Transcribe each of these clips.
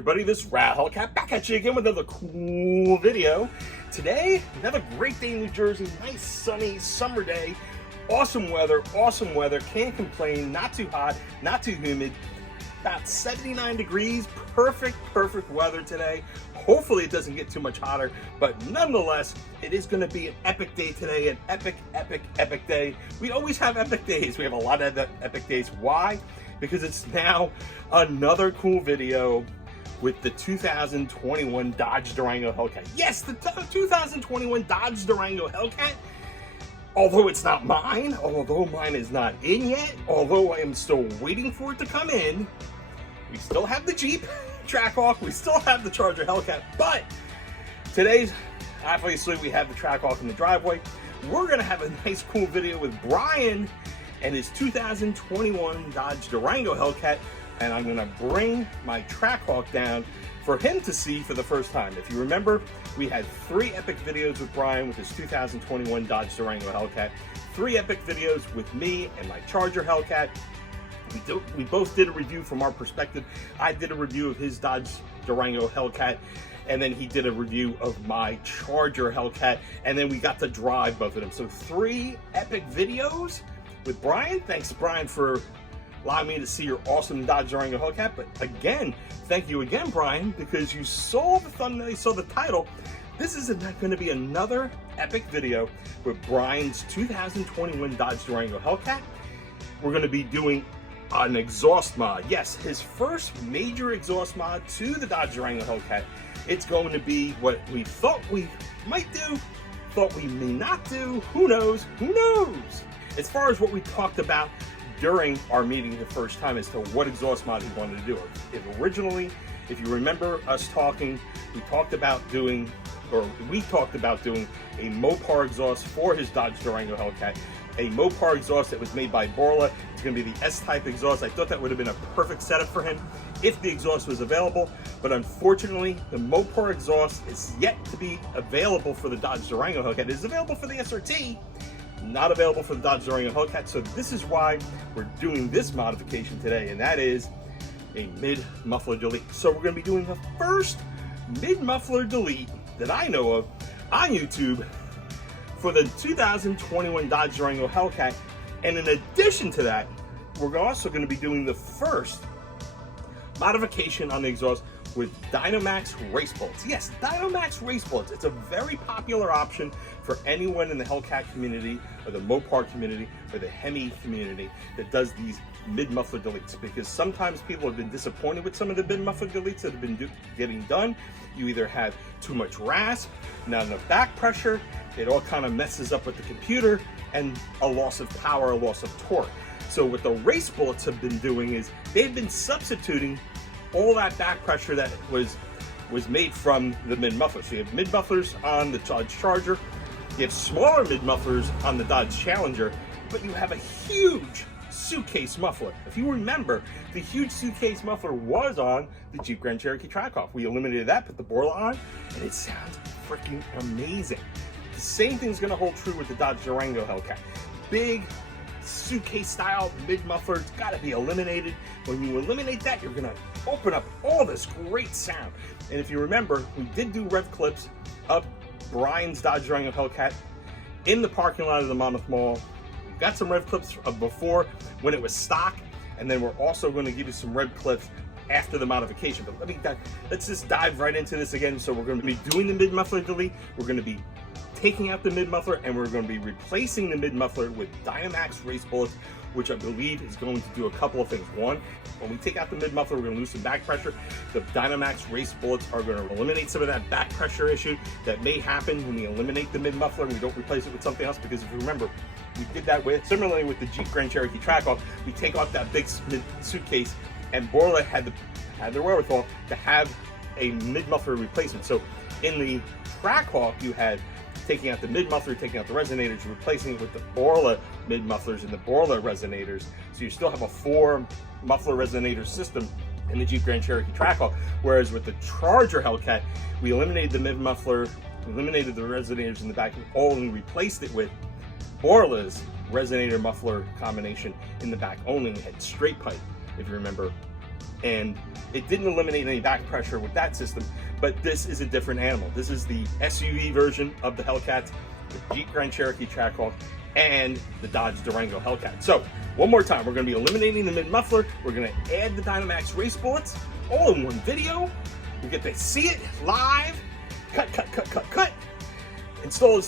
everybody, this is Ral Hellcat back at you again with another cool video. Today, another great day in New Jersey, nice sunny summer day, awesome weather, can't complain, not too hot, not too humid, about 79 degrees, perfect weather today. Hopefully it doesn't get too much hotter, but nonetheless, it is going to be an epic day today, an epic day. We always have epic days. We have a lot of epic days. Why? Because it's now another cool video with the 2021 Dodge Durango Hellcat. Yes, the 2021 Dodge Durango Hellcat. Although it's not mine, although mine is not in yet, although I am still waiting for it to come in, we still have the Jeep Trackhawk, we still have the Charger Hellcat, but today's, obviously we have the Trackhawk in the driveway. We're gonna have a nice cool video with Brian and his 2021 Dodge Durango Hellcat, and I'm gonna bring my Trackhawk down for him to see for the first time. If you remember, we had 3 epic videos with Brian with his 2021 Dodge Durango Hellcat, 3 epic videos with me and my Charger Hellcat. We both did a review from our perspective. I did a review of his Dodge Durango Hellcat, and then he did a review of my Charger Hellcat, and then we got to drive both of them. So 3 epic videos with Brian. Thanks, Brian, for allowing me to see your awesome Dodge Durango Hellcat. But again, thank you again, Brian, because you saw the thumbnail, you saw the title. This is going to be another epic video with Brian's 2021 Dodge Durango Hellcat. We're going to be doing an exhaust mod. Yes, his first major exhaust mod to the Dodge Durango Hellcat. It's going to be what we thought we might do, thought we may not do. Who knows? Who knows? As far as what we talked about during our meeting the first time as to what exhaust mod he wanted to do. Originally, if you remember us talking, we talked about doing a Mopar exhaust for his Dodge Durango Hellcat. A Mopar exhaust that was made by Borla. It's going to be the S-type exhaust. I thought that would have been a perfect setup for him if the exhaust was available, but unfortunately, the Mopar exhaust is yet to be available for the Dodge Durango Hellcat. It is available for the SRT, not available for the Dodge Durango Hellcat. So this is why we're doing this modification today, and that is a mid-muffler delete. So we're going to be doing the first mid-muffler delete that I know of on YouTube for the 2021 Dodge Durango Hellcat. And in addition to that, we're also going to be doing the first modification on the exhaust with Dynomax race bullets. Yes, Dynomax race bullets. It's a very popular option for anyone in the Hellcat community or the Mopar community or the Hemi community that does these mid-muffler deletes, because sometimes people have been disappointed with some of the mid-muffler deletes that have been getting done. You either have too much rasp, not enough back pressure, it all kind of messes up with the computer, and a loss of power, a loss of torque. So what the race bullets have been doing is they've been substituting all that back pressure that was made from the mid-muffler. So you have mid-mufflers on the Dodge Charger, you have smaller mid-mufflers on the Dodge Challenger, but you have a huge Suitcase muffler. If you remember, the huge Suitcase muffler was on the Jeep Grand Cherokee Trackhawk. We eliminated that, put the Borla on, and it sounds freaking amazing. The same thing's going to hold true with the Dodge Durango Hellcat. Big Suitcase style mid-muffler, it's got to be eliminated. When you eliminate that, you're going to open up all this great sound. And if you remember, we did do Rev Clips of Brian's Dodge Durango Hellcat in the parking lot of the Monmouth Mall. We've got some Rev Clips of before when it was stock, and then we're also going to give you some Rev Clips after the modification. But let's just dive right into this again. So we're going to be doing the mid-muffler delete. We're going to be taking out the mid-muffler, and we're going to be replacing the mid-muffler with Dynomax race bullets, which I believe is going to do a couple of things. One, when we take out the mid-muffler, we're going to lose some back pressure. The Dynomax race bullets are going to eliminate some of that back pressure issue that may happen when we eliminate the mid-muffler and we don't replace it with something else. Because if you remember, we did that similarly with the Jeep Grand Cherokee Trackhawk. We take off that big Suitcase, and Borla had the wherewithal to have a mid-muffler replacement. So in the Trackhawk, you had taking out the mid-muffler, taking out the resonators, replacing it with the Borla mid-mufflers and the Borla resonators. So you still have a 4 muffler resonator system in the Jeep Grand Cherokee Trackhawk. Whereas with the Charger Hellcat, we eliminated the mid-muffler, eliminated the resonators in the back, and only replaced it with Borla's resonator muffler combination in the back only. We had straight pipe, if you remember, and it didn't eliminate any back pressure with that system, but this is a different animal. This is the SUV version of the Hellcat, the Jeep Grand Cherokee Trackhawk, and the Dodge Durango Hellcat. So, one more time, we're gonna be eliminating the mid-muffler, we're gonna add the Dynomax race bullets, all in one video. We get to see it live, cut, install,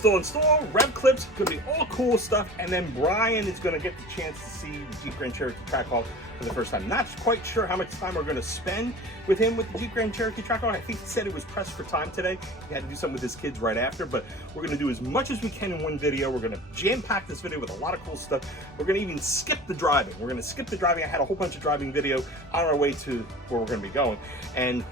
Rev Clips, gonna be all cool stuff, and then Brian is gonna get the chance to see the Jeep Grand Cherokee Trackhawk for the first time. Not quite sure how much time we're gonna spend with him with the Jeep Grand Cherokee Trackhawk. I think he said it was pressed for time today. He had to do something with his kids right after, but we're gonna do as much as we can in one video. We're gonna jam-pack this video with a lot of cool stuff. We're gonna even skip the driving. We're gonna skip the driving. I had a whole bunch of driving video on our way to where we're gonna be going, and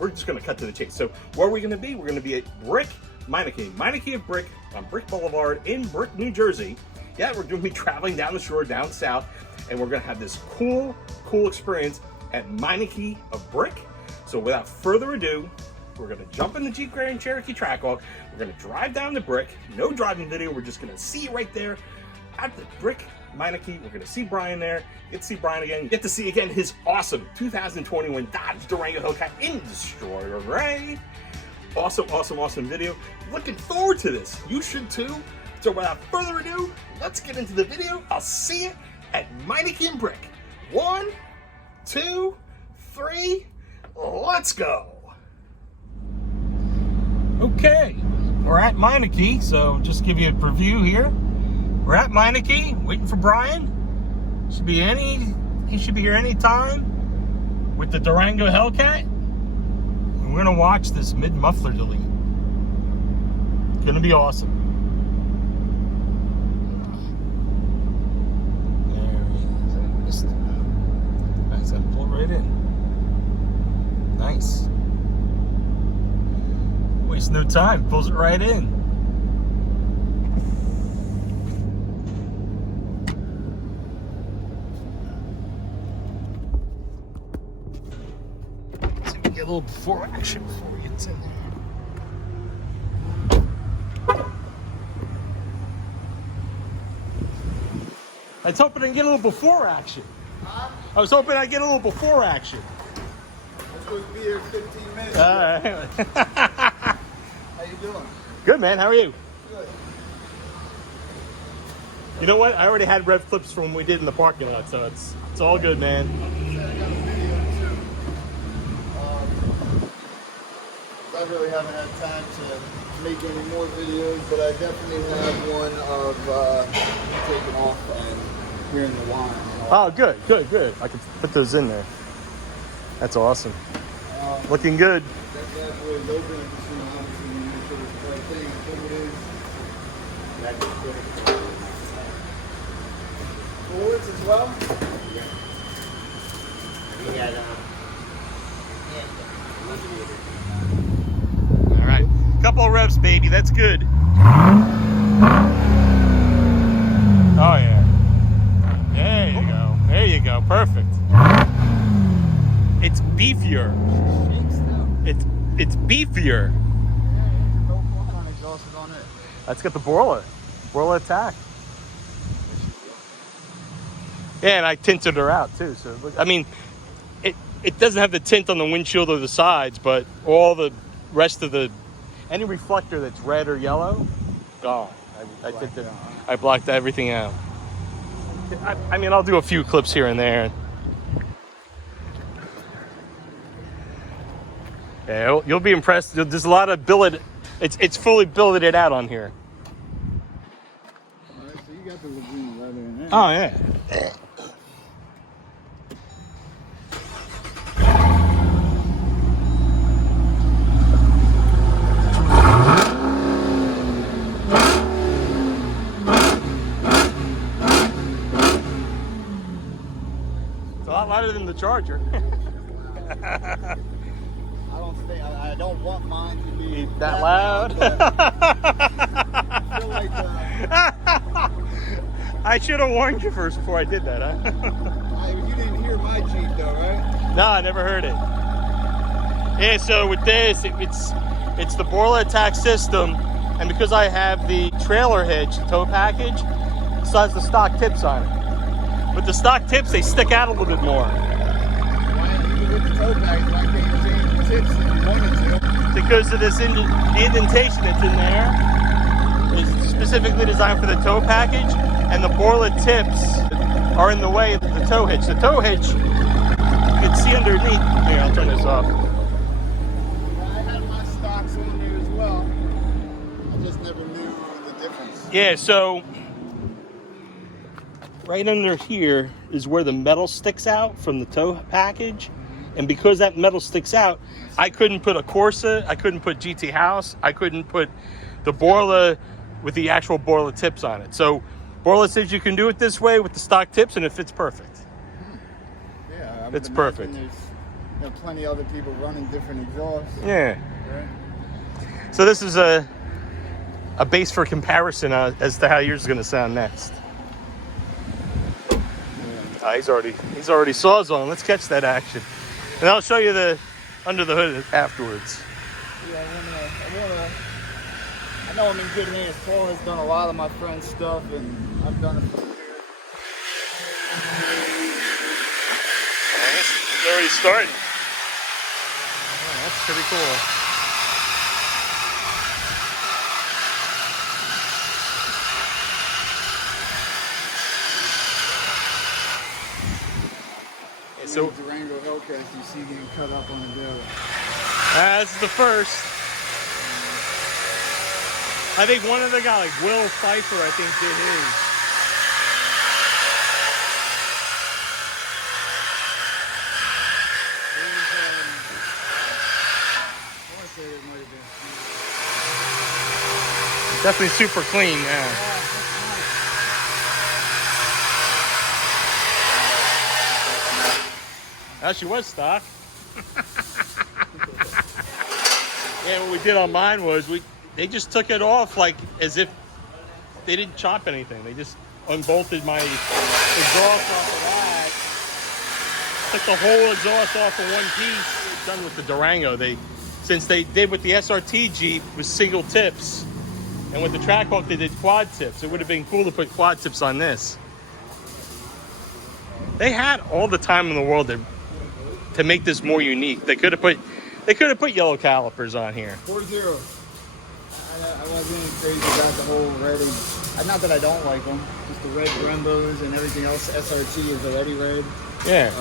we're just gonna cut to the chase. So where are we gonna be? We're gonna be at Brick, Meineke of Brick on Brick Boulevard in Brick, New Jersey. Yeah, we're gonna be traveling down the shore, down south, and we're gonna have this cool experience at Meineke of Brick. So without further ado, we're gonna jump in the Jeep Grand Cherokee Trackhawk. We're gonna drive down to Brick. No driving video, we're just gonna see you right there at the Brick, Meineke. We're gonna see Brian there. Get to see Brian again. Get to see again his awesome 2021 Dodge Durango Hellcat in Destroyer Gray. Awesome video. Looking forward to this. You should too. So without further ado, let's get into the video. I'll see you at Meineke and Brick. 1, 2, 3, let's go. Okay, we're at Meineke, so just give you a preview here. We're at Meineke, waiting for Brian. He should be here any time with the Durango Hellcat. And we're gonna watch this mid-muffler delete. It's gonna be awesome. There he is. Nice, gotta pull right in. Nice. Waste no time, pulls it right in. Get a little before action before we get in there. I was hoping I'd get a little before action. Huh? I was hoping I'd get a little before action. I'm supposed to be here 15 minutes. All right. How you doing? Good, man. How are you? Good. You know what? I already had Rev Clips from when we did in the parking lot, so it's all good, man. I got a video too. I really haven't had time to make any more videos, but I definitely have one of taking off and hearing the whine. Oh, good. I can put those in there. That's awesome. Looking good. That bad boy is open, obviously you make sure it's the right thing. What it is. That's good. Bullets as well? Yeah. We got All right, couple of revs, baby. That's good. Oh yeah. There you go. Perfect. It's beefier. It's beefier. What kind of exhaust is on it? That's got the Borla Atak. Yeah, and I tinted her out too. So I mean, it doesn't have the tint on the windshield or the sides, but all the rest of any reflector that's red or yellow, gone. I blocked everything out. I mean, I'll do a few clips here and there. Yeah, you'll be impressed. There's a lot of billet. It's fully billeted out on here. All right, so you got the Laguna leather in there. Oh yeah. It's a lot lighter than the Charger. I don't want mine to be that loud. I feel like, I should have warned you first before I did that, huh? you didn't hear my Jeep though, right? No, I never heard it. Yeah, so with this, it's the Borla Atak system, and because I have the trailer hitch tow package, it still has the stock tips on it. But the stock tips, they stick out a little bit more. Why did you with the tow package, why can't you change the tips if you wanted to? Because of this indentation that's in there. It's specifically designed for the tow package, and the Borla tips are in the way of the tow hitch. The tow hitch, you can see underneath. Here, I'll turn this off. I had my stocks on there as well. I just never knew the difference. Yeah, so right under here is where the metal sticks out from the tow package. And because that metal sticks out, I couldn't put a Corsa, I couldn't put GT House, I couldn't put the Borla with the actual Borla tips on it. So Borla says you can do it this way with the stock tips, and it fits perfect. Yeah, It's perfect. There's plenty of other people running different exhausts. Yeah. Right? So this is a base for comparison as to how yours is going to sound next. He's already sawzalling. Let's catch that action, and I'll show you the under the hood afterwards. Yeah, I know I'm in good hands. Paul has done a lot of my friend's stuff, and I've done it for years. It's already starting. Oh, that's pretty cool. So Durango Hellcat you see getting cut up on the daily. This is the first. I think one other guy, like Will Pfeiffer, I think did his. I want to say it might have been. Definitely super clean now. Actually was stock. Yeah, what we did on mine was they just took it off like as if they didn't chop anything. They just unbolted my exhaust off of that. Took the whole exhaust off of one piece. Done with the Durango. Since they did with the SRT Jeep with single tips, and with the Trackhawk they did quad tips. It would have been cool to put quad tips on this. They had all the time in the world to make this more unique. They could have put yellow calipers on here. 4-0. I wasn't crazy about the whole red. Not that I don't like them, just the red Brembos and everything else. SRT is already red. Yeah.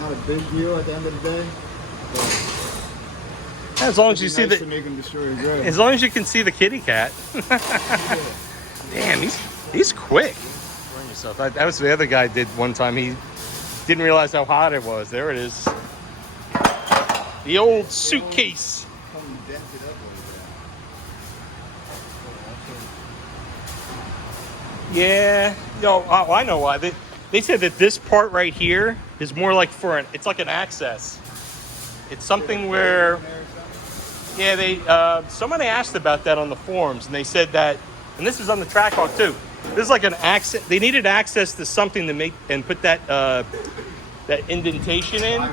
Not a big deal at the end of the day. As long as you see to make them destroy the red. as long as you can see the kitty cat. Damn, he's quick. Burn yourself. That was the other guy did one time. He didn't realize how hot it was. There it is. The old Suitcase. Yeah. No, oh, I know why. They said that this part right here is more like it's like an access. It's something where, yeah, somebody asked about that on the forums, and they said that, and this is on the Trackhawk too. This is like an access. They needed access to something to make and put that indentation in.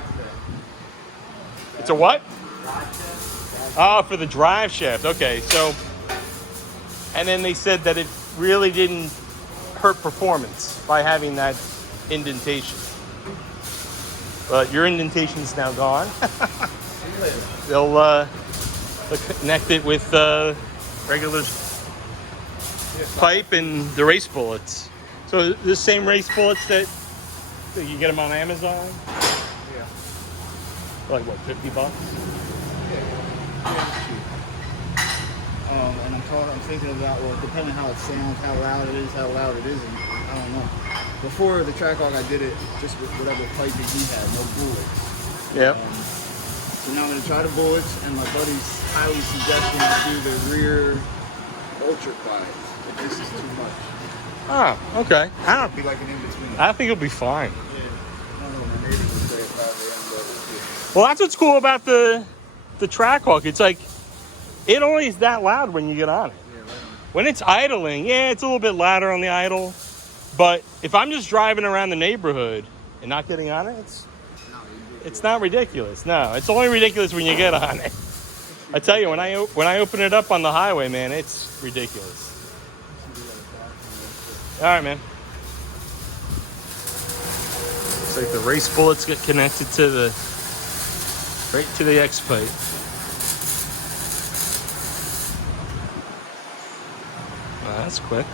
It's a what? Oh, for the drive shaft. Okay, so, and then they said that it really didn't hurt performance by having that indentation. But your indentation's now gone. They'll connect it with regular pipe and the race bullets. So the same race bullets that you get them on Amazon? Yeah. Like what, $50? Yeah. And I'm thinking about, well, depending how it sounds, how loud it is, how loud it isn't. I don't know. Before the Trackhawk, I did it just with whatever piping he had, no bullets. Yep. So now I'm going to try the bullets, and my buddy's highly suggesting to do the rear ultra quiet. If this is too much. Oh, okay. It'll be like an in-between. I think it'll be fine. Yeah. I don't know, my neighbors would say it probably, but Well, that's what's cool about the Trackhawk. It's like, it only is that loud when you get on it. yeah, right on. When it's idling, yeah, it's a little bit louder on the idle. But if I'm just driving around the neighborhood and not getting on it, it's not ridiculous. No, it's only ridiculous when you get on it. I tell you, when I open it up on the highway, man, it's ridiculous. All right, man. Looks like the race bullets get connected to the right to the X pipe. Well, that's quick.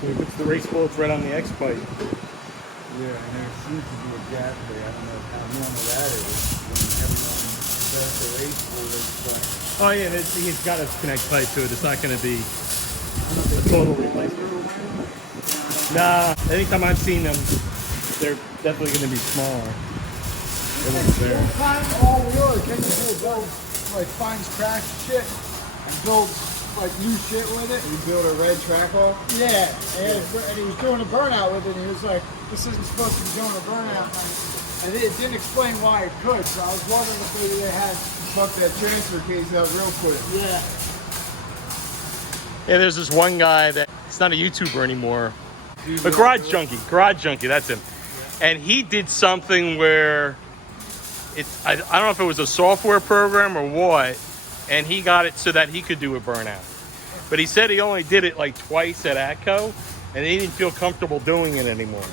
So he puts the race bullets right on the X pipe. Yeah, and there seems to be a gap there. I don't know how normal that is when everyone does the race bullets, but Oh yeah, he's got to connect pipe to it. It's not going to be a total replacement. Nah, anytime I've seen them, they're definitely going to be smaller. They weren't there. all wheeler can build like finds cracked shit and builds like new shit with it. He built a red Trackhawk. Yeah, and he was doing a burnout with it. And he was like, "This isn't supposed to be doing a burnout." And it didn't explain why it could. So I was wondering if maybe they had fucked that transfer case out real quick. Yeah. Yeah, there's this one guy that he's not a YouTuber anymore. A garage junkie, that's him. And he did something where I don't know if it was a software program or what, and he got it so that he could do a burnout. But he said he only did it like twice at ATCO, and he didn't feel comfortable doing it anymore.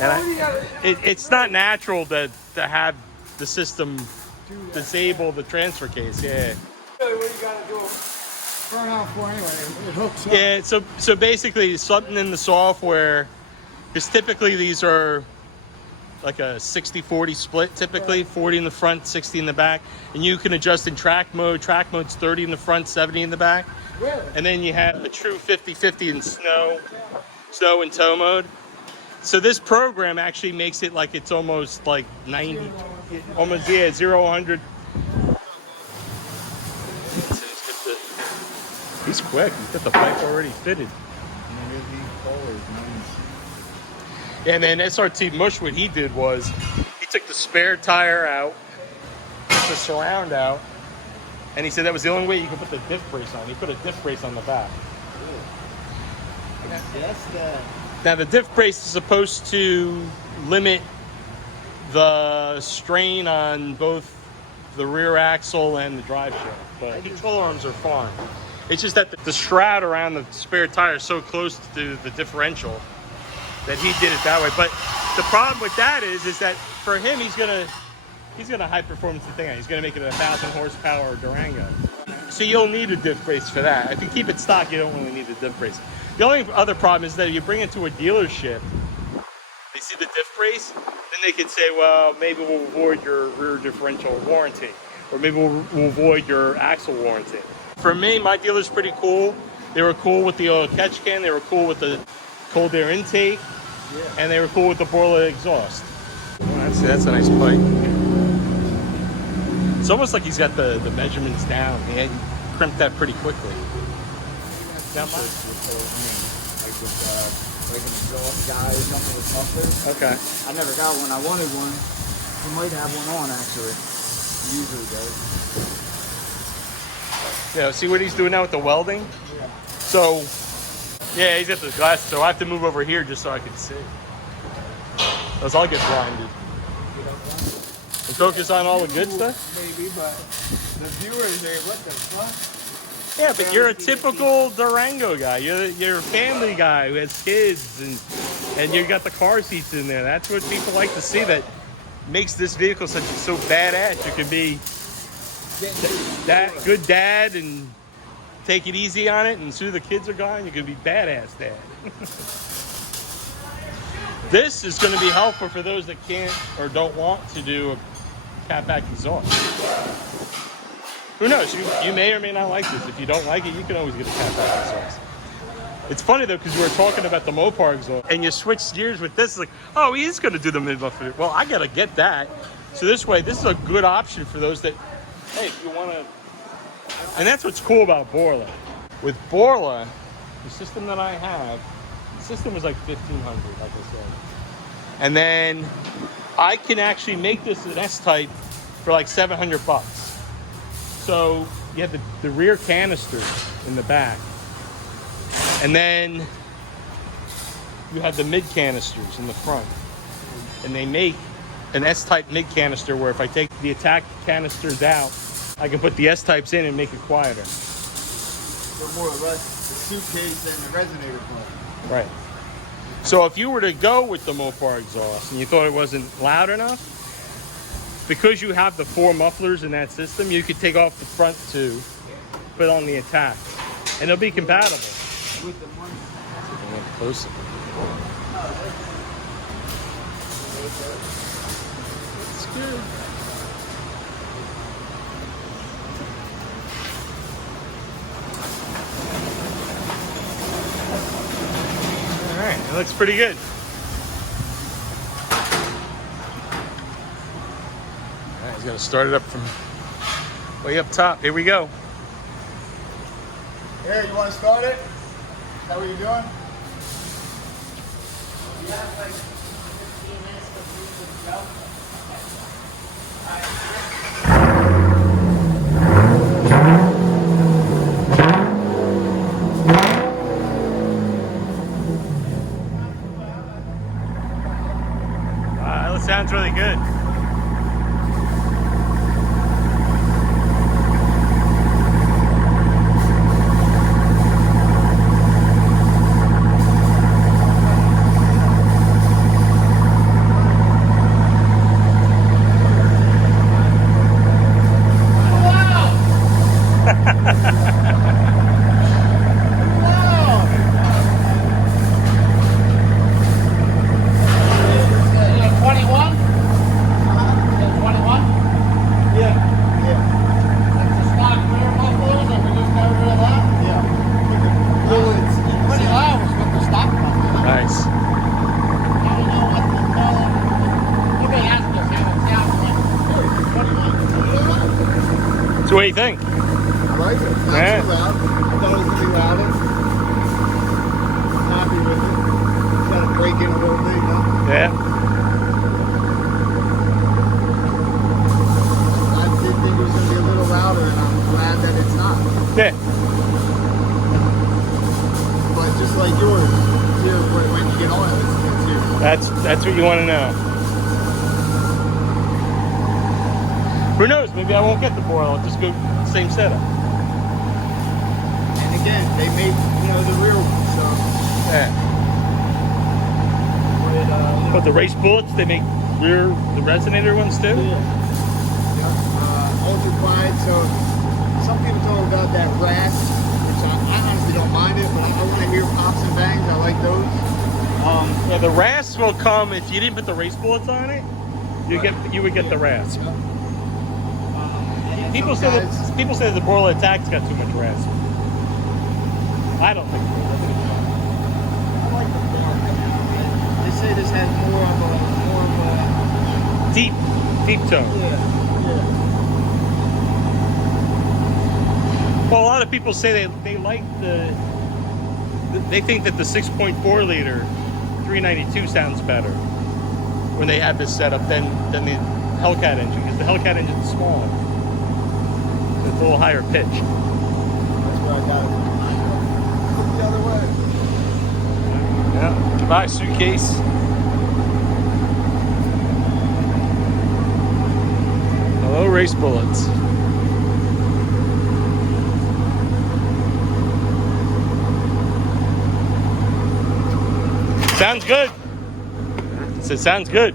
And it's not natural to have the system disable the transfer case. Yeah. Really, what you gotta do? Burn out for anyway. It hooks up. Yeah. So basically, something in the software, because typically these are like a 60-40 split. Typically, 40 in the front, 60 in the back, and you can adjust in track mode. Track mode's 30 in the front, 70 in the back. Really? And then you have a true 50-50 in snow and tow mode. So this program actually makes it like it's almost like 90, almost 0-100. He's quick. He's got the pipe already fitted. Yeah, and then SRT Mush, what he did was he took the spare tire out, took the surround out, and he said that was the only way you could put the diff brace on. He put a diff brace on the back. Yes, that. Now the diff brace is supposed to limit the strain on both the rear axle and the drive shaft, but control arms are fine. It's just that the shroud around the spare tire is so close to the differential that he did it that way. But the problem with that is that for him, he's gonna high performance the thing. He's gonna make it a 1,000 horsepower Durango. So you'll need a diff brace for that. If you keep it stock, you don't really need a diff brace. The only other problem is that if you bring it to a dealership, they see the diff brace, then they could say, well, maybe we'll avoid your rear differential warranty, or maybe we'll avoid your axle warranty. For me, my dealer's pretty cool. They were cool with the oil catch can, they were cool with the cold air intake, and they were cool with the Borla exhaust. Well, that's a nice pipe. It's almost like he's got the measurements down. He crimped that pretty quickly. Like an exhaust guy or something with Muffer. Okay. I never got one. I wanted one. He might have one on actually. He usually does. Yeah, see what he's doing now with the welding? Yeah. So, yeah, he's got the glasses, so I have to move over here just so I can see. Else I'll get blinded. And focus on all the good stuff? Maybe, but the viewers are, what the fuck? Yeah, but you're a typical Durango guy. You're a family guy who has kids, and you got the car seats in there. That's what people like to see. That makes this vehicle so badass. You can be that good dad and take it easy on it, and as soon as the kids are gone, you can be badass dad. This is going to be helpful for those that can't or don't want to do a catback exhaust. Who knows? You may or may not like this. If you don't like it, you can always get a catback exhaust. It's funny though, because we were talking about the Mopar exhaust, and you switch gears with this, like, oh, he is going to do the mid-muffler. Well, I got to get that. So this way, this is a good option for those that, hey, if you want to. And that's what's cool about Borla. With Borla, the system that I have, the system was like $1,500, like I said. And then I can actually make this an S-type for like 700 bucks. So you have the rear canister in the back, and then you have the mid canisters in the front, and they make an S-type mid canister where if I take the Attack canisters out, I can put the S-types in and make it quieter. So more or less the Suitcase and the resonator part. Right. So if you were to go with the Mopar exhaust and you thought it wasn't loud enough, because you have the 4 mufflers in that system, you could take off the front 2, put on the Attack, and they'll be compatible. With the one. Closer. That's good. All right, it looks pretty good. All right, he's gonna start it up from way up top. Here we go. Here, you want to start it? Is that what you're doing? You have like 15 minutes to go. That sounds really good. So what do you think? I like it. Not Yeah. too loud. I thought it was going to be louder. I'm happy with it. Just got to break in a little bit, you know? Yeah. I did think it was going to be a little louder, and I'm glad that it's not. Yeah. But just like yours, too, when you get on it, it's good too. That's what you want to know. Who knows? Maybe I won't get the Borla. I'll just go same setup. And again, they make, the rear one, so. Yeah. But the race bullets, they make the resonator ones too? Ultra quiet, so some people talk about that brass, which I honestly don't mind it, but I want to hear pops and bangs. I like those. Yeah, the rasp will come if you didn't put the race bullets on it. You would get the rasp. People say that the Borla Atak's got too much rasp. I don't think so. I like the Borla. They say this has more of a Deep tone. yeah. Well, a lot of people say they like they think that the 6.4 liter 392 sounds better when they have this setup than the Hellcat engine, because the Hellcat engine is smaller. So it's a little higher pitch. That's where I got it. Look the other way. Yeah. Goodbye, Suitcase. Hello, race bullets. Sounds good. It sounds good.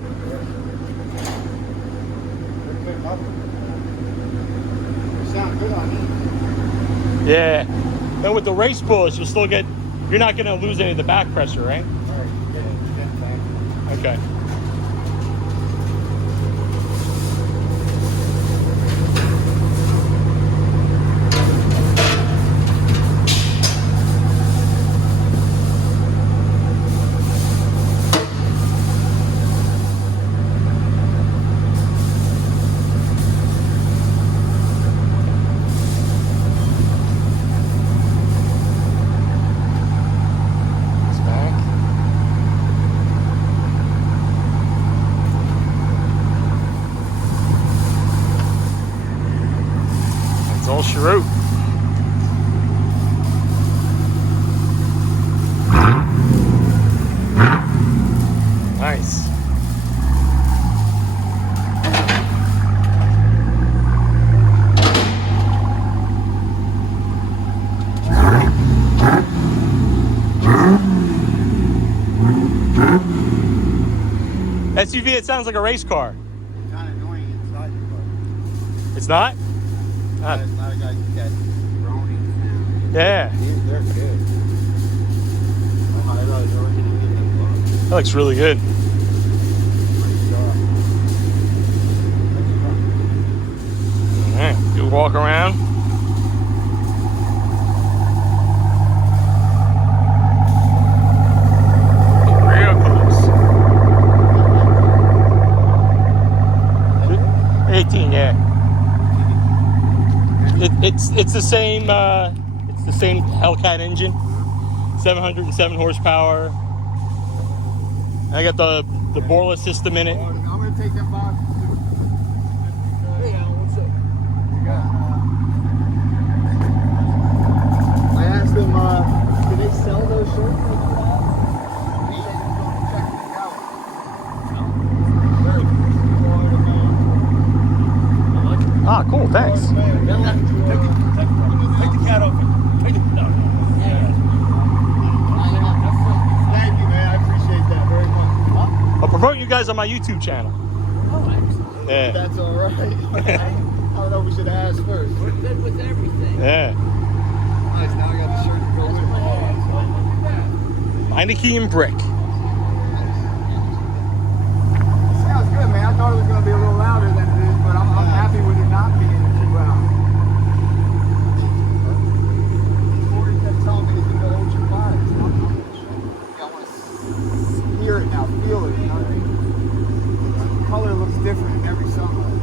Sound good on it. Yeah. And with the race bullets, you'll still get. You're not going to lose any of the back pressure, right? All right, get back. Okay. SUV, it sounds like a race car. Kind of annoying inside the car. It's not? A lot of guys get bronies. Yeah. They're good. I thought they were going to get them. That looks really good. Alright, do a walk around. Real close. 18, yeah. It's the same Hellcat engine. 707 horsepower. I got the Borla system in it. I'm going to take them boxes too. Hey, Alan, what's up? I asked them, do they sell those shirts that you have? He said he's going to check these out. Ah, cool, thanks. Take the cat off. Thank you, man. I appreciate that very much. I'll promote you guys on my YouTube channel. Oh, excellent. Yeah. That's all right. I don't know if we should ask first. We're good with everything. Yeah. Nice. Now I got the shirt to go with it. Meineke of Brick. Sounds good, man. I thought it was going to be a little louder than it is, but I'm happy with it not being too loud. Corey kept telling me to do the ultra vibes. I want to hear it now, feel it. You know what I mean? The color looks different in every sunlight.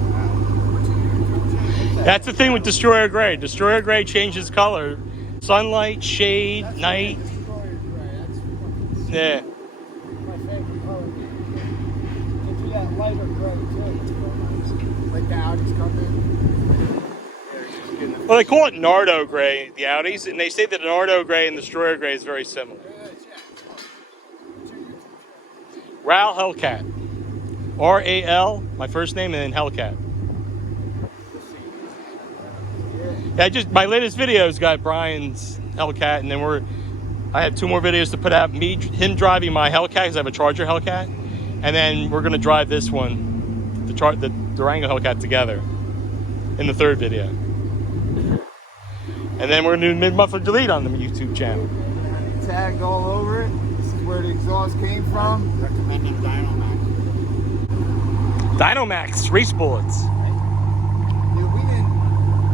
That's the thing with Destroyer Gray. Destroyer Gray changes color. Sunlight, shade, night. Yeah. My favorite color. They do that lighter gray too. Like the Audis come in. Well, they call it Nardo Gray, the Audis, and they say that Nardo Gray and Destroyer Gray is very similar. Ral Hellcat. R-A-L, my first name, and then Hellcat. Yeah, my latest video's got Brian's Hellcat, and then I have 2 more videos to put out. Him driving my Hellcat, because I have a Charger Hellcat, and then we're gonna drive this one, the Durango Hellcat together in the 3rd video. And then we're gonna do mid-muffler delete on the YouTube channel. Tagged all over it. This is where the exhaust came from. Recommending Dynomax. Dynomax race bullets. Dude,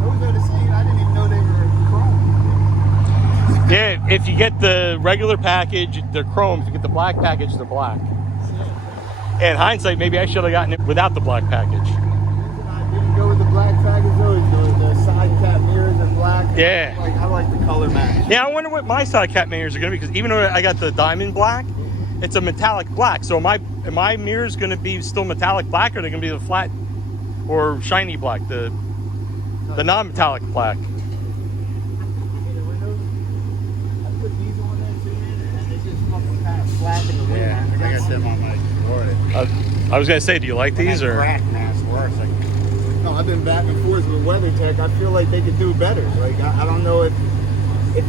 those are the same. I didn't even know they were chrome. Yeah, if you get the regular package, they're chrome. If you get the black package, they're black. In hindsight, maybe I should have gotten it without the black package. I didn't go with the black package though. The side cap mirrors are black. Yeah. I like the color match. Yeah, I wonder what my side cap mirrors are going to be, because even though I got the diamond black, it's a metallic black. So am my mirrors going to be still metallic black, or are they going to be the flat or shiny black, the non-metallic black? I put these on there too, and they just fucking kind of flap in the wind. Yeah, I got them on my board. I was going to say, do you like these or? Crack mask worse. No, I've been back and forth with WeatherTech. I feel like they could do better. Like I don't know if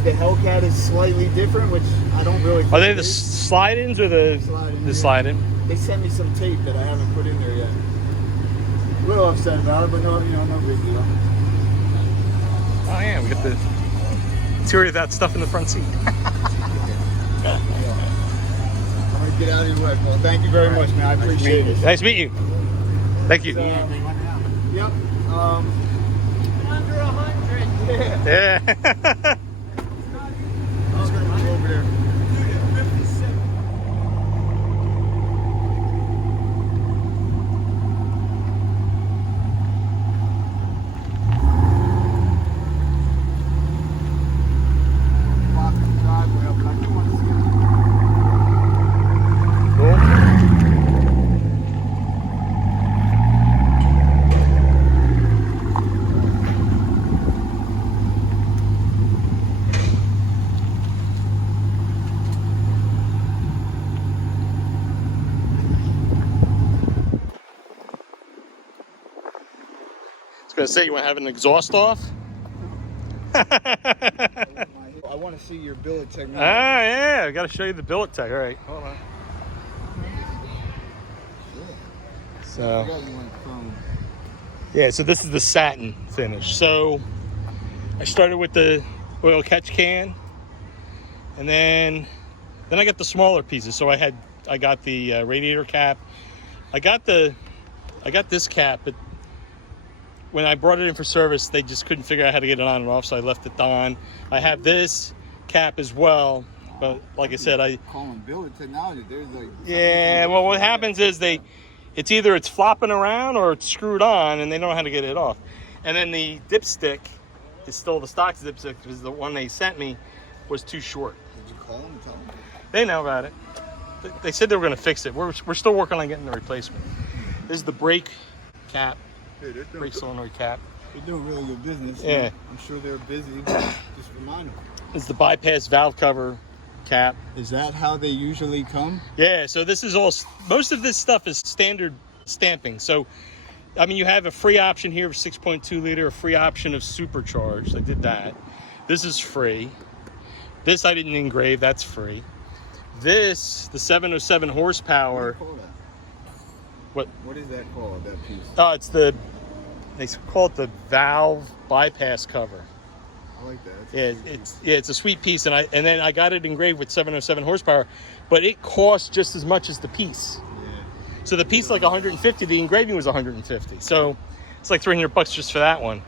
the Hellcat is slightly different, which I don't really think Are they it the is. slide-ins or the slide-in? They sent me some tape that I haven't put in there yet. A little upset about it, but no big deal. Oh yeah, we got the interior of that stuff in the front seat. I'm gonna get out of your way, Paul. Thank you very much, man. I appreciate it. Nice to meet you. Thank you. Yep. Under 100. Yeah. I'm just gonna go over there. Block the driveway up, but I do want to see it. Cool. I was gonna say, you want to have an exhaust off? I want to see your billet technique. Ah, yeah, I gotta show you the billet tech. All right, hold on. I forgot you went chrome. Yeah, so this is the satin finish. So I started with the oil catch can, and then I got the smaller pieces. So I got the radiator cap. I got this cap, but when I brought it in for service, they just couldn't figure out how to get it on and off, so I left it on. I have this cap as well, but like I said, call them Billet technology. There's like yeah. Well, what happens is it's either it's flopping around or it's screwed on, and they don't know how to get it off. And then the dipstick is still the stock dipstick, because the one they sent me was too short. Did you call them and tell them? They know about it. They said they were going to fix it. We're still working on getting the replacement. This is the brake cap, brake solenoid cap. They're doing really good business. Yeah. I'm sure they're busy. Just remind them. This is the bypass valve cover cap. Is that how they usually come? Yeah, so this is all, most of this stuff is standard stamping. So, I mean, you have a free option here of 6.2 liter, a free option of supercharged. I did that. This is free. This I didn't engrave, that's free. This, the 707 horsepower. What is that called, that piece? Oh, they call it the valve bypass cover. I like that. It's a sweet piece, and then I got it engraved with 707 horsepower, but it costs just as much as the piece. Yeah. So the piece like 150, the engraving was 150. So it's like $300 just for that one,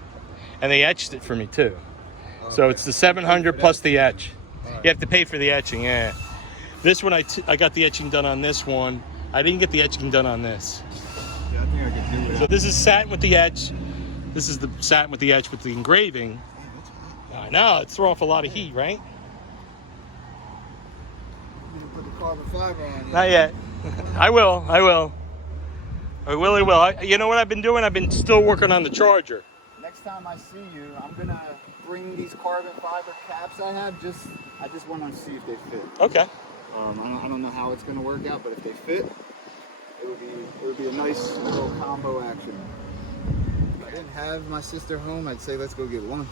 and they etched it for me too. Okay. So it's the 700 plus the etch. Right. You have to pay for the etching, yeah. This one I got the etching done on this one. I didn't get the etching done on this. Yeah, I think I could do it. So this is satin with the etch. This is the satin with the etch with the engraving. I know, it's throw off a lot of heat, right? You need to put the carbon fiber on it. Not yet. I will. You know what I've been doing? I've been still working on the charger. Next time I see you, I'm gonna bring these carbon fiber caps I have. I just want to see if they fit. Okay. I don't know how it's gonna work out, but if they fit, it would be a nice little combo action. If I didn't have my sister home, I'd say let's go get lunch.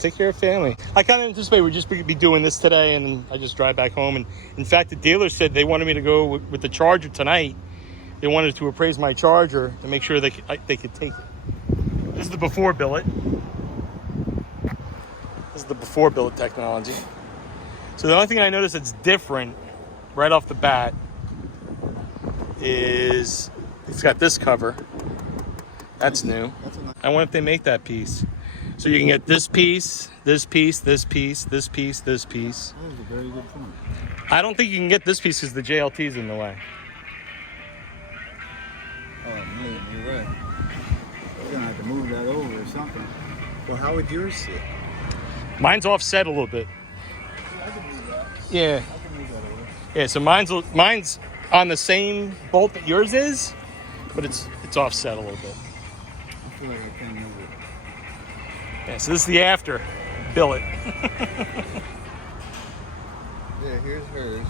Take care of family. I kind of anticipate we'd just be doing this today, and then I just drive back home. And in fact, the dealer said they wanted me to go with the charger tonight. They wanted to appraise my charger to make sure they could take it. This is the before billet. This is the before billet technology. So the only thing I noticed that's different right off the bat is it's got this cover. That's new. I wonder if they make that piece. So you can get this piece, this piece, this piece, this piece, this piece. That was a very good point. I don't think you can get this piece because the JLT's in the way. Oh man, you're right. We're gonna have to move that over or something. Well, how would yours sit? Mine's offset a little bit. I can move that. Yeah. I can move that over. Yeah, so mine's on the same bolt that yours is, but it's offset a little bit. I feel like I can't move it. Yeah, so this is the after billet. Yeah, here's hers.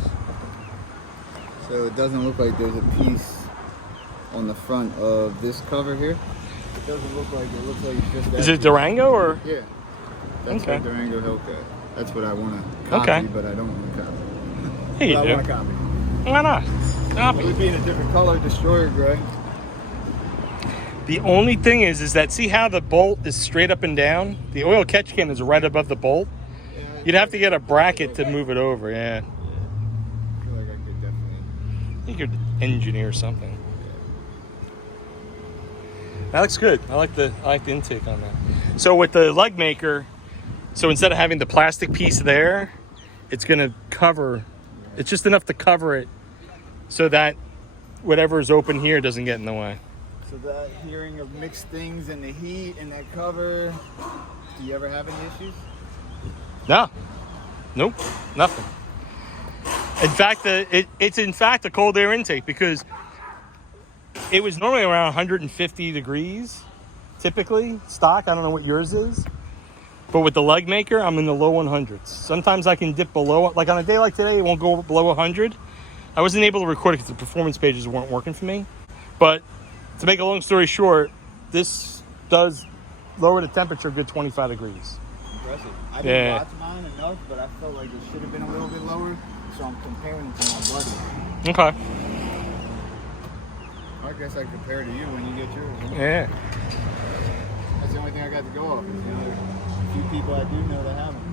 So it doesn't look like there's a piece on the front of this cover here. It doesn't look like it. Looks like it's just that. Is it Durango or? Yeah. That's Okay. a Durango Hellcat. That's what I want to copy, Okay. but I don't want to copy. Hey, you But I do. want to copy. Why not? It Copy. would be in a different color, destroyer gray. The only thing is that see how the bolt is straight up and down? The oil catch can is right above the bolt. Yeah, You'd have to get a bracket to move it over, yeah. I feel like I could definitely. I think you'd engineer something. That looks good. I like the intake on that. So with the leg maker, so instead of having the plastic piece there, it's gonna cover, it's just enough to cover it so that whatever is open here doesn't get in the way. So that hearing of mixed things and the heat and that cover, do you ever have any issues? No, nope, nothing. In fact, it's in fact a cold air intake because it was normally around 150 degrees, typically, stock. I don't know what yours is. But with the leg maker, I'm in the low 100s. Sometimes I can dip below, like on a day like today, it won't go below 100. I wasn't able to record it because the performance pages weren't working for me. But to make a long story short, this does lower the temperature a good 25 degrees. Impressive. I didn't watch mine enough, but I felt like it should have been a little bit lower, so I'm comparing it to my buddy. Okay. I guess I compare to you when you get yours. Yeah. That's the only thing I got to go off. You know, a few people I do know that have them.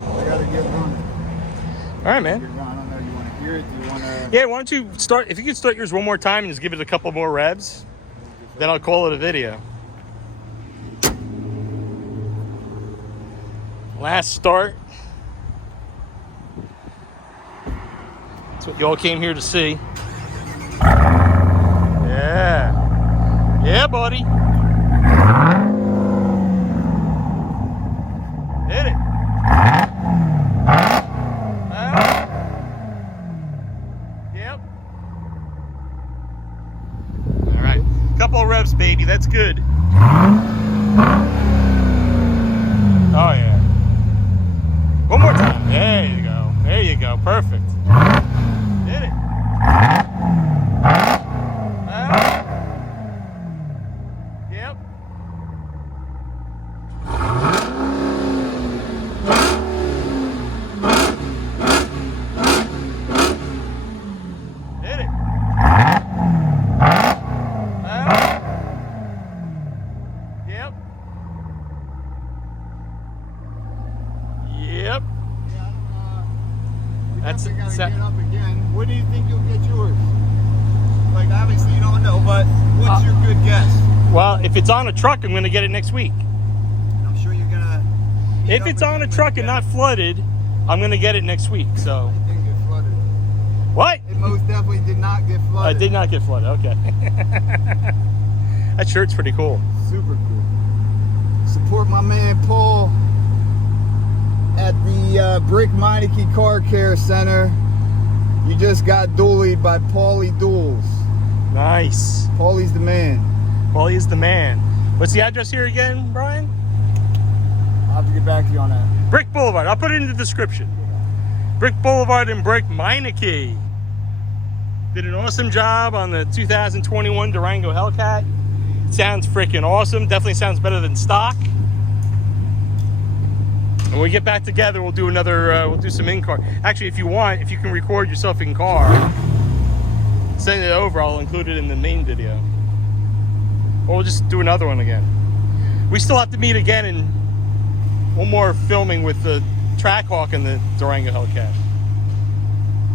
I got to get running. All right, man. I don't know. You want to hear it? Do you want to? Yeah, why don't you start? If you could start yours one more time and just give it a couple more revs, then I'll call it a video. Last start. That's what y'all came here to see. Yeah. Yeah, buddy. Hit it. Yep. All right. Couple of revs, baby. That's good. Oh, yeah. One more time. There you go. There you go. Perfect. Hit it. Yep. Hit it. Yep. Yep. That's gotta set. get up again. When do you think you'll get yours? Like, obviously you don't know, but what's your good guess? Well, if it's on a truck, I'm going to get it next week. I'm sure you're gonna. If it's on a truck and not flooded, I'm going to get it next week. So, It didn't get flooded. what? It most definitely did not get flooded. I did not get flooded. Okay. That shirt's pretty cool. Super cool. Support my man Paul at the Brick Meineke Car Care Center. You just got dualied by Paulie-Duals. Nice. Paulie's the man. Paulie is the man. What's the address here again, Brian? I'll have to get back to you on that. Brick Boulevard. I'll put it in the description. Brick Boulevard in Brick, Meineke. Did an awesome job on the 2021 Durango Hellcat. Sounds freaking awesome. Definitely sounds better than stock. When we get back together, we'll do another, we'll do some in-car. Actually, if you want, if you can record yourself in car, send it over. I'll include it in the main video. Or we'll just do another one again. We still have to meet again in one more filming with the Trackhawk and the Durango Hellcat.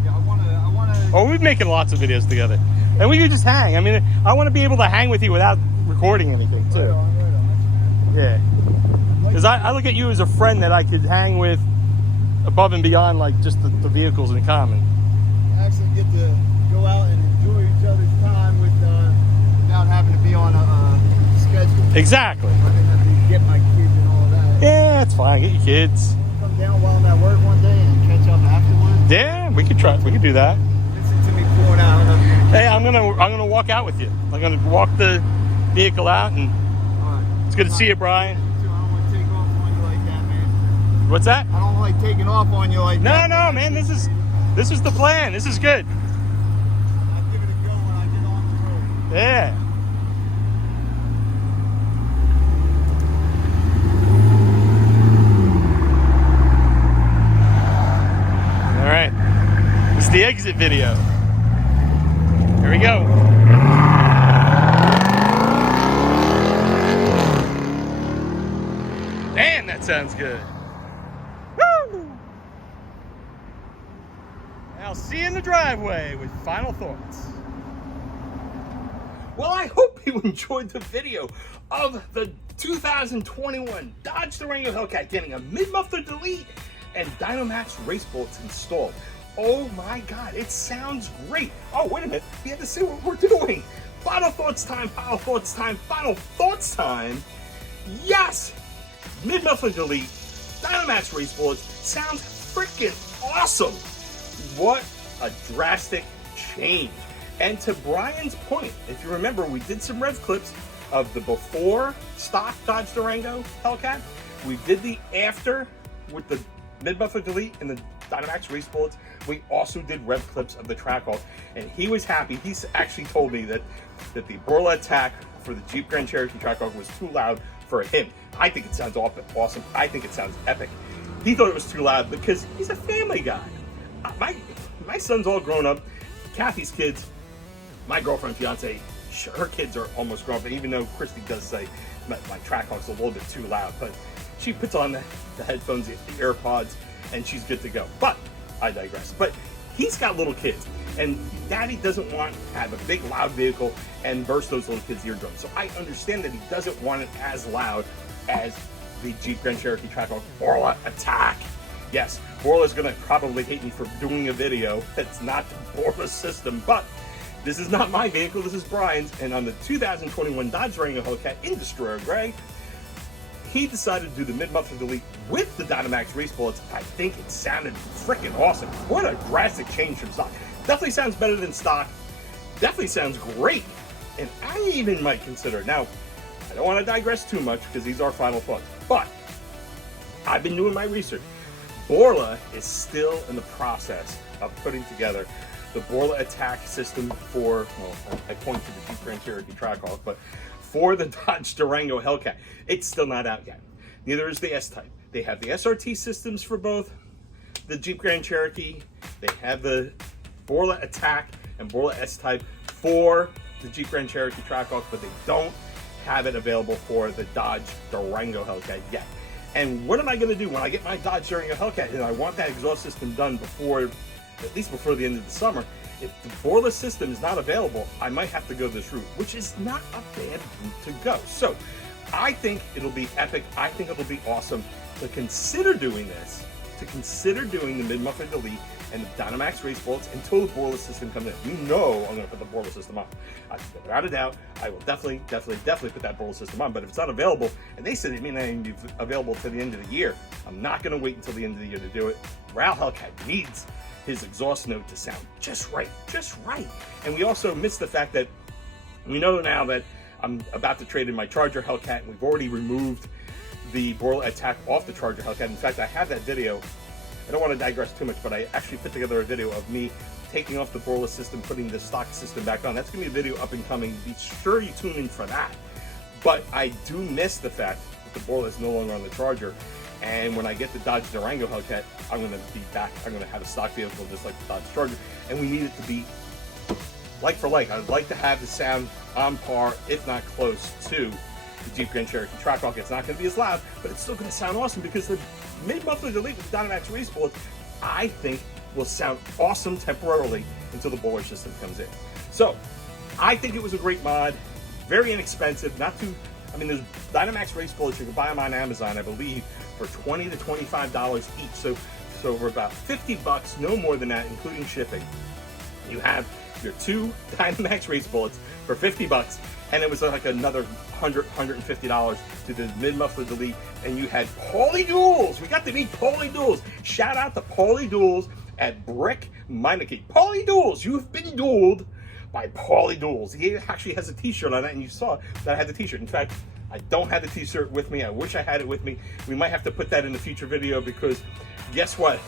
Yeah, I wanna. Oh, we're making lots of videos together. And we could just hang. I mean, I want to be able to hang with you without recording anything, too. Right on. Yeah. Because I look at you as a friend that I could hang with above and beyond, like, just the vehicles in common. I actually get to go out and enjoy each other's time without having to be on a schedule. Exactly. I didn't have to get my kids and all that. Yeah, it's fine. Get your kids. Come down while I'm at work one day and catch up afterwards. Yeah, we could try. We could do that. Listen to me pouring out. Hey, I'm gonna walk out with you. I'm gonna walk the vehicle out, and it's good to see you, Brian. I don't want to take off on you like that, man. What's that? I don't like taking off on you like that. No, man. This is the plan. This is good. I'll give it a go when I get on the road. Yeah. All right. This is the exit video. Here we go. Damn, that sounds good. Woo! I'll see you in the driveway with final thoughts. Well, I hope you enjoyed the video of the 2021 Dodge Durango Hellcat getting a mid-muffler delete and Dynomax race bullets installed. Oh my God, it sounds great. Oh, wait a minute, we have to see what we're doing. Final thoughts time, final thoughts time, final thoughts time. Yes, mid-muffler delete, Dynomax race bullets, sounds freaking awesome. What a drastic change. And to Brian's point, if you remember, we did some rev clips of the before stock Dodge Durango Hellcat. We did the after with the mid-muffler delete and the Dynomax race bullets. We also did rev clips of the Trackhawk, and he was happy. He's actually told me that the Borla Atak for the Jeep Grand Cherokee Trackhawk was too loud for him. I think it sounds awesome. I think it sounds epic. He thought it was too loud because he's a family guy. My son's all grown up. Kathy's kids, My girlfriend, fiance, her kids are almost grown up, even though Christy does say my Trackhawk's a little bit too loud, but she puts on the headphones, the AirPods, and she's good to go. But I digress. But he's got little kids, and Daddy doesn't want to have a big loud vehicle and burst those little kids' eardrums. So I understand that he doesn't want it as loud as the Jeep Grand Cherokee Trackhawk Borla Atak. Yes, Borla's gonna probably hate me for doing a video that's not the Borla system, but this is not my vehicle, this is Brian's, and on the 2021 Dodge Durango Hellcat in Destroyer Gray, he decided to do the mid-muffler delete with the Dynomax race bullets. I think it sounded freaking awesome. What a drastic change from stock. Definitely sounds better than stock. Definitely sounds great. And I even might consider, now, I don't want to digress too much because these are final thoughts, but I've been doing my research. Borla is still in the process of putting together the Borla Atak system for, well, I point to the Jeep Grand Cherokee Trackhawk, but for the Dodge Durango Hellcat. It's still not out yet. Neither is the S-Type. They have the SRT systems for both the Jeep Grand Cherokee. They have the Borla Atak and Borla S-Type for the Jeep Grand Cherokee Trackhawk, but they don't have it available for the Dodge Durango Hellcat yet. And what am I going to do when I get my Dodge Durango Hellcat and I want that exhaust system done before, at least before the end of the summer? If the Borla system is not available, I might have to go this route, which is not a bad route to go. So I think it'll be epic. I think it'll be awesome to consider doing this, to consider doing the mid-muffler delete and the Dynomax race bullets until the Borla system comes in. You know I'm going to put the Borla system on. Without a doubt, I will definitely put that Borla system on. But if it's not available, and they said it may not even be available to the end of the year, I'm not going to wait until the end of the year to do it. Ral Hellcat needs his exhaust note to sound just right. And we also missed the fact that we know now that I'm about to trade in my Charger Hellcat, and we've already removed the Borla Atak off the Charger Hellcat. In fact, I have that video. I don't want to digress too much, but I actually put together a video of me taking off the Borla system, putting the stock system back on. That's going to be a video up and coming. Be sure you tune in for that. But I do miss the fact that the Borla is no longer on the Charger. And when I get the Dodge Durango Hellcat, I'm going to be back. I'm going to have a stock vehicle just like the Dodge Charger. And we need it to be like for like. I'd like to have the sound on par, if not close to the Jeep Grand Cherokee Trackhawk. It's not going to be as loud, but it's still going to sound awesome because the mid-muffler delete with the Dynomax race bullets, I think, will sound awesome temporarily until the Borla system comes in. So, I think it was a great mod, very inexpensive, not too, I mean, there's Dynomax race bullets, you can buy them on Amazon, I believe, for $20 to $25 each, so for about 50 bucks, no more than that, including shipping. You have your two Dynomax race bullets for 50 bucks, and it was like another $100, $150 to the mid-muffler delete, and you had Paulie-Duals. We got to meet Paulie-Duals. Shout out to Paulie-Duals at Brick, Meineke. Paulie-Duals, you've been dueled by Paulie-Duals. He actually has a t-shirt on it, and you saw that I had the t-shirt. In fact, I don't have the t-shirt with me. I wish I had it with me. We might have to put that in the future video because guess what?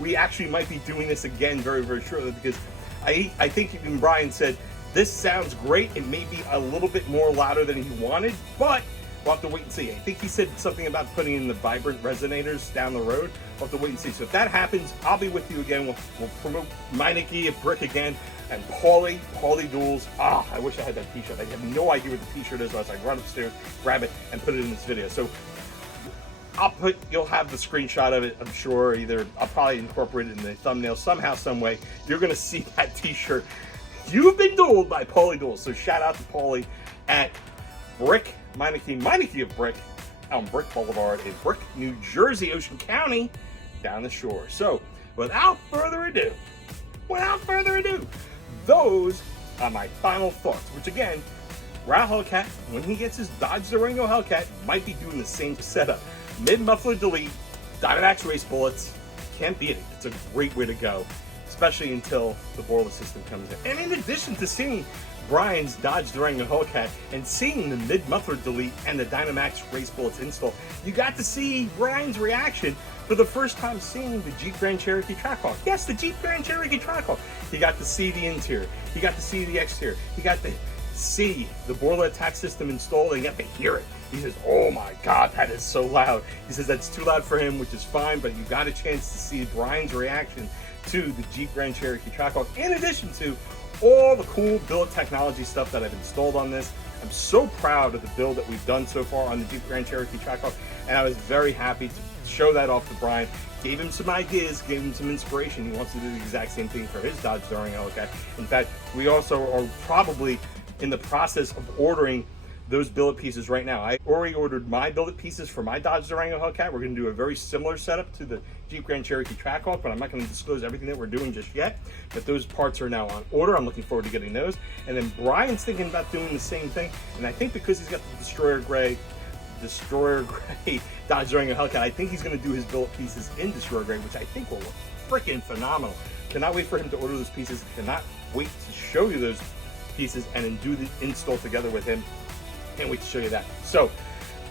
We actually might be doing this again very, very shortly because I think even Brian said, this sounds great. It may be a little bit more louder than he wanted, but we'll have to wait and see. I think he said something about putting in the vibrant resonators down the road. We'll have to wait and see. So if that happens, I'll be with you again. We'll promote Meineke of Brick again and Paulie-Duals. Ah, I wish I had that t-shirt. I have no idea what the t-shirt is unless I run upstairs, grab it, and put it in this video. So you'll have the screenshot of it, I'm sure. Either I'll probably incorporate it in the thumbnail somehow, some way. You're gonna see that t-shirt. You've been dueled by Paulie-Duals. So shout out to Paulie at Brick, Meineke of Brick, on Brick Boulevard in Brick, New Jersey, Ocean County, down the shore. So without further ado, those are my final thoughts, which again, Ral Hellcat, when he gets his Dodge Durango Hellcat, might be doing the same setup. Mid-muffler delete, Dynomax race bullets, can't beat it. It's a great way to go, especially until the Borla system comes in. And in addition to seeing Brian's Dodge Durango Hellcat and seeing the mid-muffler delete and the Dynomax race bullets install, you got to see Brian's reaction for the first time seeing the Jeep Grand Cherokee Trackhawk. Yes, the Jeep Grand Cherokee Trackhawk. He got to see the interior. He got to see the exterior. He got to see the Borla Atak system installed and he got to hear it. He says, oh my God, that is so loud. He says that's too loud for him, which is fine, but you got a chance to see Brian's reaction to the Jeep Grand Cherokee Trackhawk, in addition to all the cool Billet technology stuff that I've installed on this. I'm so proud of the build that we've done so far on the Jeep Grand Cherokee Trackhawk, and I was very happy to show that off to Brian. Gave him some ideas, gave him some inspiration. He wants to do the exact same thing for his Dodge Durango Hellcat. In fact, we also are probably in the process of ordering those billet pieces right now. I already ordered my billet pieces for my Dodge Durango Hellcat. We're going to do a very similar setup to the Jeep Grand Cherokee Trackhawk, but I'm not going to disclose everything that we're doing just yet. But those parts are now on order. I'm looking forward to getting those. And then Brian's thinking about doing the same thing. And I think because he's got the Destroyer Gray Dodge Durango Hellcat, I think he's going to do his billet pieces in Destroyer Gray, which I think will look freaking phenomenal. Cannot wait for him to order those pieces. Cannot wait to show you those pieces and then do the install together with him. Can't wait to show you that. So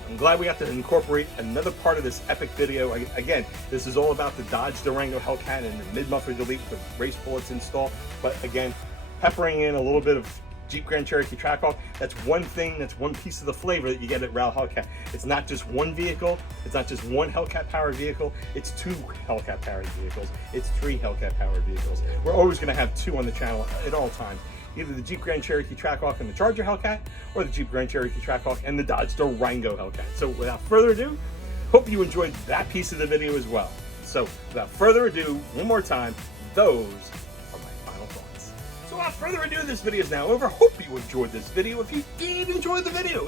I'm glad we got to incorporate another part of this epic video. Again, this is all about the Dodge Durango Hellcat and the mid-muffler delete with race bullets installed. But again, peppering in a little bit of Jeep Grand Cherokee Trackhawk. That's one thing, that's one piece of the flavor that you get at Ral Hellcat. It's not just one vehicle, it's not just one Hellcat powered vehicle, it's 2 Hellcat powered vehicles, it's 3 Hellcat powered vehicles. We're always gonna have 2 on the channel at all times. Either the Jeep Grand Cherokee Trackhawk and the Charger Hellcat, or the Jeep Grand Cherokee Trackhawk and the Dodge Durango Hellcat. So without further ado, hope you enjoyed that piece of the video as well. So without further ado, one more time, those are my final thoughts. So without further ado, this video is now over. Hope you enjoyed this video. If you did enjoy the video,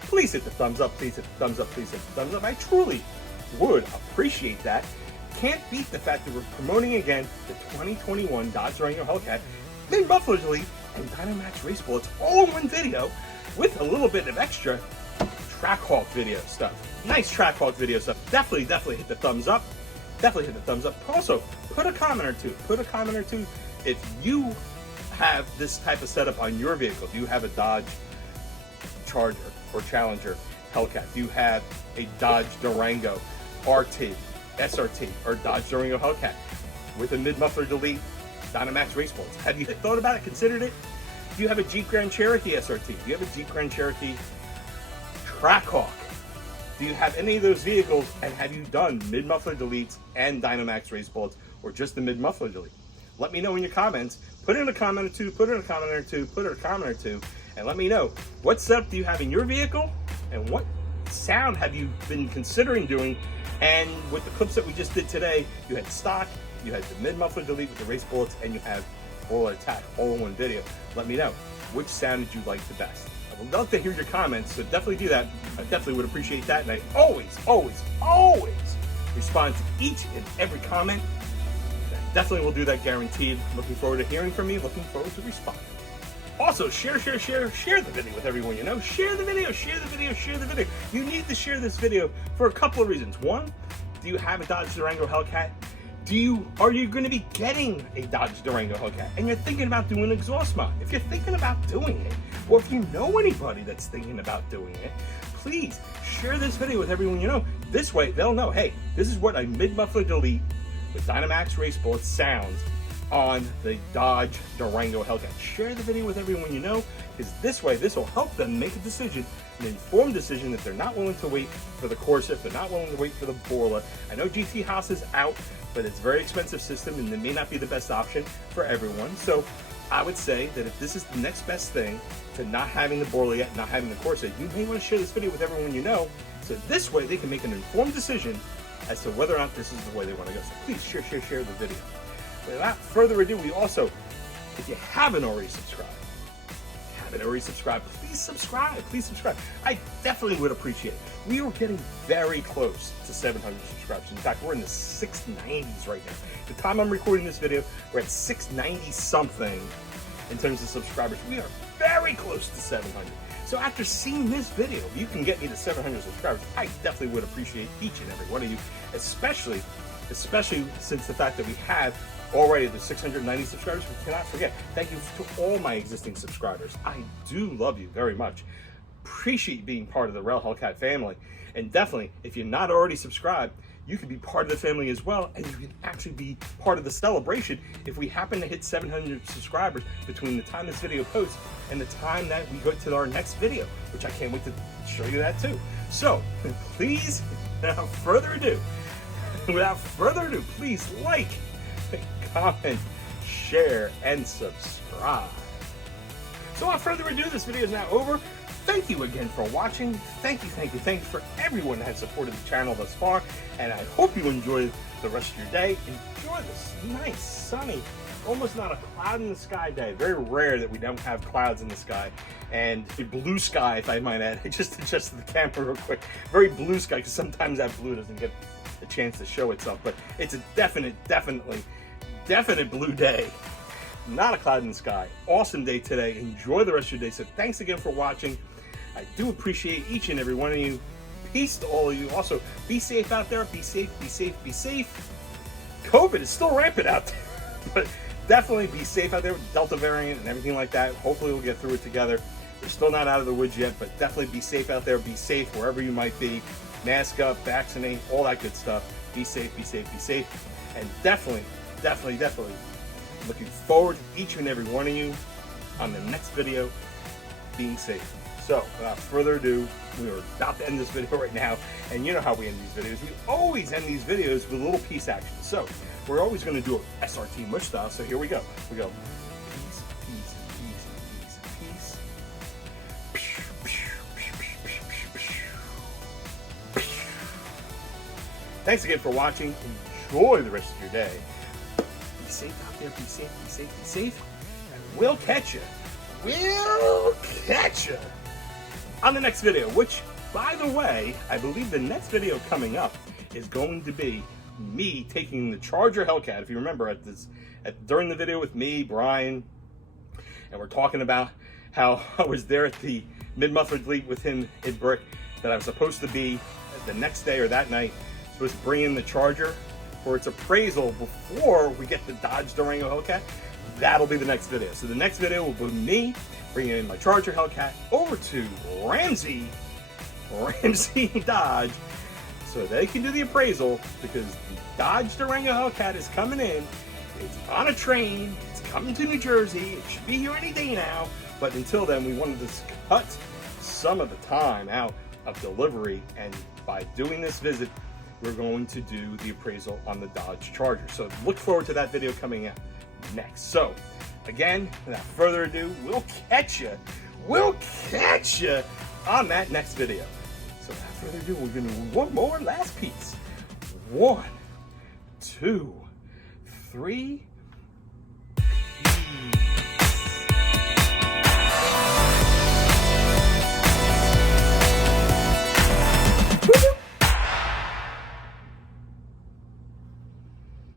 please hit the thumbs up, please hit the thumbs up, please hit the thumbs up. I truly would appreciate that. Can't beat the fact that we're promoting again the 2021 Dodge Durango Hellcat mid-muffler delete and Dynomax race bullets all in one video with a little bit of extra Trackhawk video stuff. Nice Trackhawk video stuff. Definitely hit the thumbs up. Definitely hit the thumbs up. Also, put a comment or two. Put a comment or two if you have this type of setup on your vehicle. Do you have a Dodge Charger or Challenger Hellcat? Do you have a Dodge Durango RT, SRT, or Dodge Durango Hellcat with a mid-muffler delete Dynomax race bullets? Have you thought about it, considered it? Do you have a Jeep Grand Cherokee SRT? Do you have a Jeep Grand Cherokee Trackhawk? Do you have any of those vehicles, and have you done mid-muffler deletes and Dynomax race bullets, or just the mid-muffler delete? Let me know in your comments. Put in a comment or two, put in a comment or two, put in a comment or two, and let me know what setup do you have in your vehicle, and what sound have you been considering doing. And with the clips that we just did today, you had stock, you had the mid-muffler delete with the race bullets, and you have Borla Atak all in one video. Let me know, which sound did you like the best? I would love to hear your comments, so definitely do that. I definitely would appreciate that, and I always respond to each and every comment. And I definitely will do that, guaranteed. Looking forward to hearing from you, looking forward to responding. Also, share the video with everyone you know. Share the video. You need to share this video for a couple of reasons. One, do you have a Dodge Durango Hellcat? Are you going to be getting a Dodge Durango Hellcat and you're thinking about doing an exhaust mod? If you're thinking about doing it, or if you know anybody that's thinking about doing it, please share this video with everyone you know. This way they'll know, hey, this is what a mid-muffler delete with Dynomax race bullets sounds on the Dodge Durango Hellcat. Share the video with everyone you know, because this way, this will help them make a decision, an informed decision, if they're not willing to wait for the Corsa, if they're not willing to wait for the Borla. I know GT House is out, but it's a very expensive system and it may not be the best option for everyone. So I would say that if this is the next best thing to not having the Borla yet, not having the Corsa, you may want to share this video with everyone you know, so this way they can make an informed decision as to whether or not this is the way they want to go. So please share the video. Without further ado, we also, if you haven't already subscribed, please subscribe. I definitely would appreciate it. We are getting very close to 700 subscribers. In fact, we're in the 690s right now. The time I'm recording this video, we're at 690 something in terms of subscribers. We are very close to 700. So after seeing this video, if you can get me to 700 subscribers, I definitely would appreciate each and every one of you, especially since the fact that we have already the 690 subscribers. We cannot forget, thank you to all my existing subscribers. I do love you very much. Appreciate being part of the Ral Hellcat family. And definitely, if you're not already subscribed, you can be part of the family as well, and you can actually be part of the celebration if we happen to hit 700 subscribers between the time this video posts and the time that we go to our next video, which I can't wait to show you that too. So please, without further ado, please like, comment, share, and subscribe. So without further ado, this video is now over. Thank you again for watching. Thank you for everyone that has supported the channel thus far. And I hope you enjoy the rest of your day. Enjoy this nice, sunny, almost not a cloud in the sky day. Very rare that we don't have clouds in the sky. And a blue sky, if I might add. I just adjusted the camera real quick. Very blue sky, because sometimes that blue doesn't get a chance to show itself. But it's a definite blue day. Not a cloud in the sky. Awesome day today. Enjoy the rest of your day. So thanks again for watching. I do appreciate each and every one of you. Peace to all of you. Also, be safe out there. Be safe, be safe, be safe. COVID is still rampant out there. But definitely be safe out there with the Delta variant and everything like that. Hopefully we'll get through it together. We're still not out of the woods yet, but definitely be safe out there. Be safe wherever you might be. Mask up, vaccinate, all that good stuff. Be safe, be safe, be safe. And definitely looking forward to each and every one of you on the next video being safe. So without further ado, we are about to end this video right now. And you know how we end these videos. We always end these videos with a little peace action. So we're always going to do a SRT mush style. So here we go. We go peace, peace, peace, peace, peace. Thanks again for watching. Enjoy the rest of your day. Be safe out there. Be safe, be safe, be safe. And we'll catch you. We'll catch you on the next video, which, by the way, I believe the next video coming up is going to be me taking the Charger Hellcat. If you remember during the video with me, Brian, and we're talking about how I was there at the mid-muffler delete with him in Brick, that I was supposed to be the next day or that night, supposed to bring in the Charger for its appraisal before we get the Dodge Durango Hellcat. That'll be the next video. So the next video will be me bringing in my Charger Hellcat over to RAMSEY Dodge, so they can do the appraisal, because the Dodge Durango Hellcat is coming in. It's on a train. It's coming to New Jersey. It should be here any day now. But until then, we wanted to cut some of the time out of delivery. And by doing this visit, we're going to do the appraisal on the Dodge Charger. So look forward to that video coming out next. So again, without further ado, we'll catch you on that next video. So without further ado, we're gonna do one more last piece. 1, 2, 3,